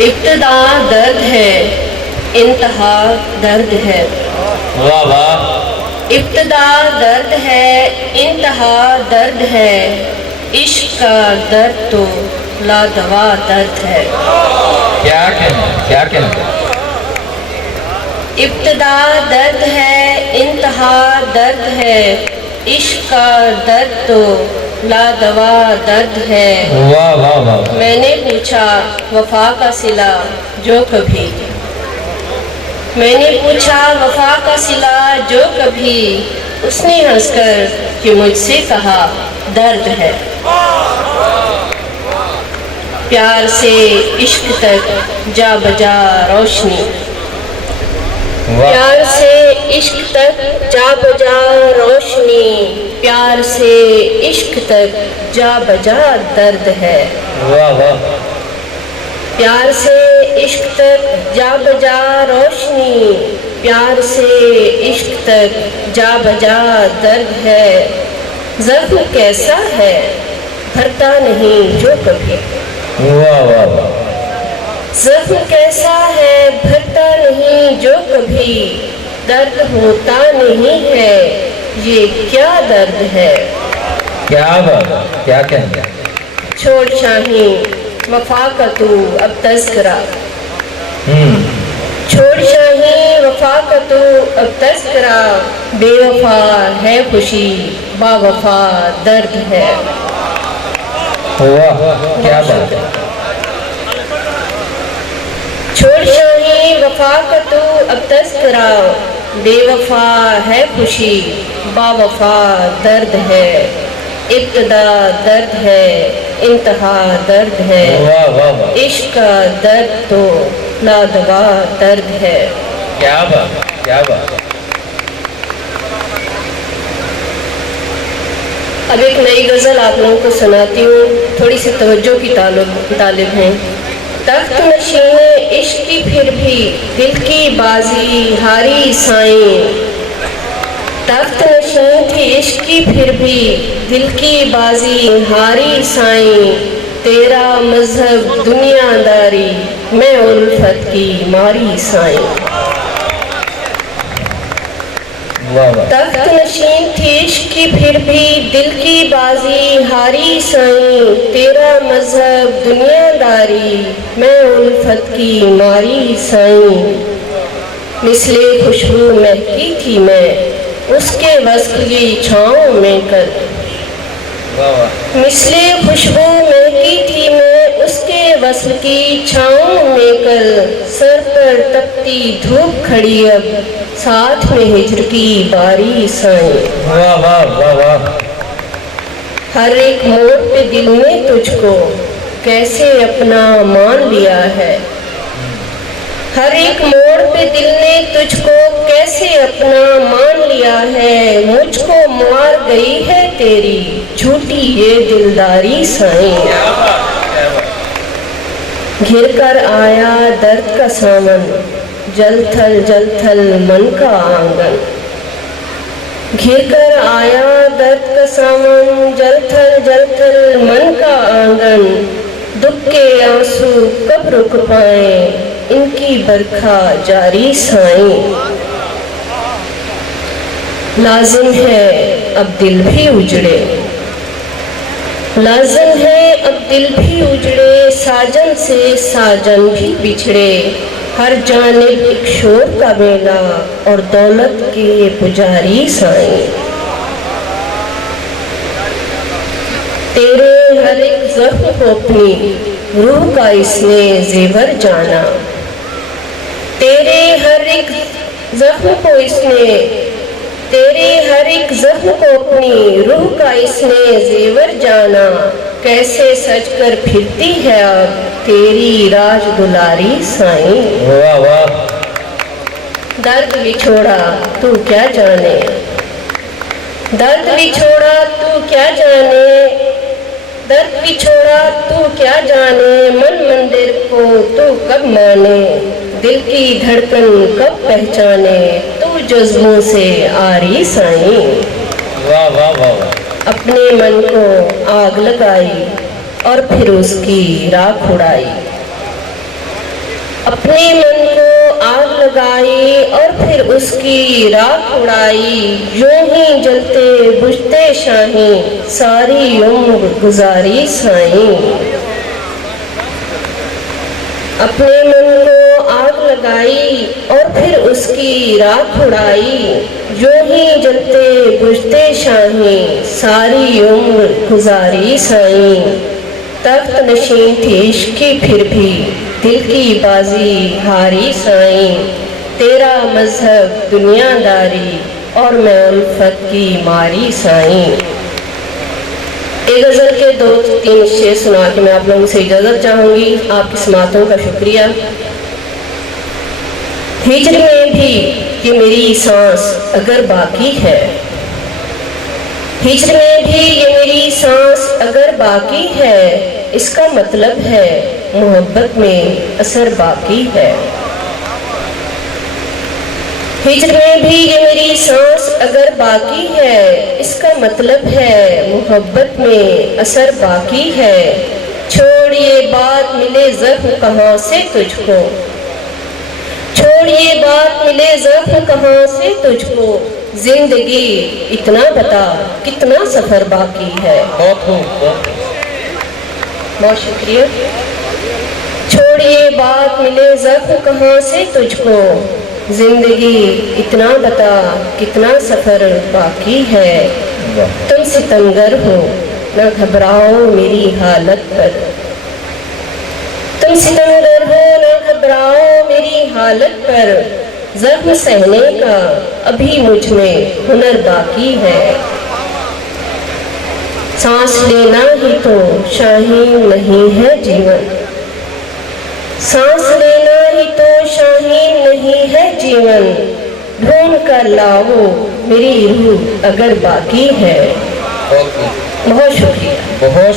इब्तिदा दर्द है, इंतहा दर्द है। वाह वाह। इब्तिदा दर्द है, इंतहा दर्द है। इश्क का दर्द तो लादवा दर्द है। क्या कहना। इब्तिदा दर्द है, इंतहा दर्द है। इश्क का दर्द तो लादवा दर्द है। वाह वाह वाह। मैंने पूछा वफा का सिला जो कभी, मैंने पूछा वफा का सिला जो कभी, उसने हंसकर कि मुझसे कहा दर्द है। प्यार से इश्क तक जा बजा रोशनी, प्यार से इश्क तक जा बजा रोशनी। प्यार से इश्क तक जा बजा दर्द है। वाह वाह। प्यार से इश्क तक जा बजा रोशनी। प्यार से इश्क तक जा बजा दर्द है। ज़ख्म कैसा है भरता नहीं जो कभी। वाह वाह वाह। ज़ख्म कैसा है भरता नहीं जो कभी। दर्द होता नहीं है ये क्या दर्द है। क्या बात, क्या कहना। छोड़ शाही वफा का तू अब तज़किरा। छोड़ शाही वफा का तू अब तज़किरा। बेवफा है खुशी बावफा दर्द है। वाह क्या बात है। छोड़ शाही वफा का तू अब तज़किरा। बेवफा है खुशी बावफा दर्द है। इब्तिदा दर्द है, इंतहा दर्द है। वाह वाह वाह। इश्क का दर्द तो लादवा दर्द है। क्या बात, क्या बात। अब एक नई गज़ल आप लोगों को सुनाती हूँ, थोड़ी सी तवज्जो की तालिब हैं। तख्त नशीने इश्क की फिर भी दिल की बाजी हारी साईं। तख्त नशीन थी इश्क की फिर भी दिल की बाजी हारी साईं। तेरा मजहब दुनियादारी मैं उल्फत की मारी साईं। तख्त नशीन थी इश्क की फिर भी दिल की बाजी हारी साईं। तेरा मजहब दुनियादारी मैं उल्फत की मारी साईं। मिसले खुशबू महकी थी मैं उसके वस्ल की छाँव में कल। मिसले खुशबू महकी थी मैं उसके वस्ल की छाँव में कल। सर पर तपती धूप खड़ी अब साथ में हिजर की बारी साईं। वाह वाह वाह वाह। हर एक मोड़ पे दिल ने तुझको कैसे अपना मान लिया है। हर एक मोड़ पे दिल ने तुझको कैसे अपना मान लिया है। मुझको मार गई है तेरी झूठी ये दिलदारी साईं। घिर कर आया दर्द का सामन जल थल मन का आंगन। घिर कर आया दर्द का सामन जल थल मन का आंगन। दुख के आंसू कब रुक पाए इनकी बरखा जारी साईं। लाजिम है अब दिल भी उजड़े, लाजिम है अब दिल भी उजड़े। साजन से साजन भी बिछड़े। हर जानिब एक शोर का मेला और दौलत के पुजारी साईं। तेरे हर एक ज़ख्म को अपनी रूह का इसने जेवर जाना। तेरे हर एक ज़ख्म को इसने, तेरे हर एक ज़ख्म को अपनी रूह का इसने जेवर जाना। कैसे सज कर फिरती है अब तेरी राज दुलारी साईं। वाह वाह। दर्द बिछोड़ा तू क्या जाने, दर्द बिछोड़ा तू क्या जाने। दर्द बिछोड़ा तू क्या जाने मन मंदिर को तू कब माने। दिल की धड़कन कब पहचाने तू जज्बों से आरी साईं। वाह वाह वाह वाह। अपने मन को आग लगाई और फिर उसकी राख उड़ाई। अपने मन को आग लगाई और फिर उसकी राख उड़ाई। यूं ही जलते बुझते शाहीं सारी उम्र गुजारी साईं। अपने मन को आग लगाई और फिर उसकी राख उड़ाई। यूं ही जलते बुझते शाहीं सारी उम्र गुजारी साईं। तख्त नशीं थी इश्क की फिर भी दिल की बाजी हारी साईं। तेरा मजहब दुनियादारी और मैं उल्फत की मारी साईं। एक गज़ल के 2-3 शेर सुना के मैं आप लोगों से इजाज़त चाहूँगी। आपकी समातों का शुक्रिया। हिजर में भी ये मेरी सांस अगर बाकी है, हिजर में भी ये मेरी सांस अगर बाकी है, इसका मतलब है मोहब्बत में असर बाकी है। हिजर में भी ये मेरी सांस अगर बाकी है, इसका मतलब है मोहब्बत में असर बाकी है। छोड़ ये बात मिले ज़ख्म कहाँ से तुझको, छोड़ ये बात मिले ज़ख्म कहाँ से तुझको। जिंदगी इतना बता कितना सफर बाकी है। बहुत शुक्रिया। छोड़ ये बात मिले ज़ख्म कहाँ से तुझको। जिंदगी इतना बता कितना सफर बाकी है। तुम सितमगर हो न घबराओ मेरी हालत पर, तुम सितमगर हो न घबराओ मेरी हालत पर। ज़ख्म सहने का अभी मुझ में हुनर बाकी है। सांस लेना ही तो शाहीन नहीं है जीवन, सांस लेना ही तो शाहीन नहीं है जीवन। ढूंढ कर लाओ मेरी रूह अगर बाकी है। बहुत शुक्रिया। बहुत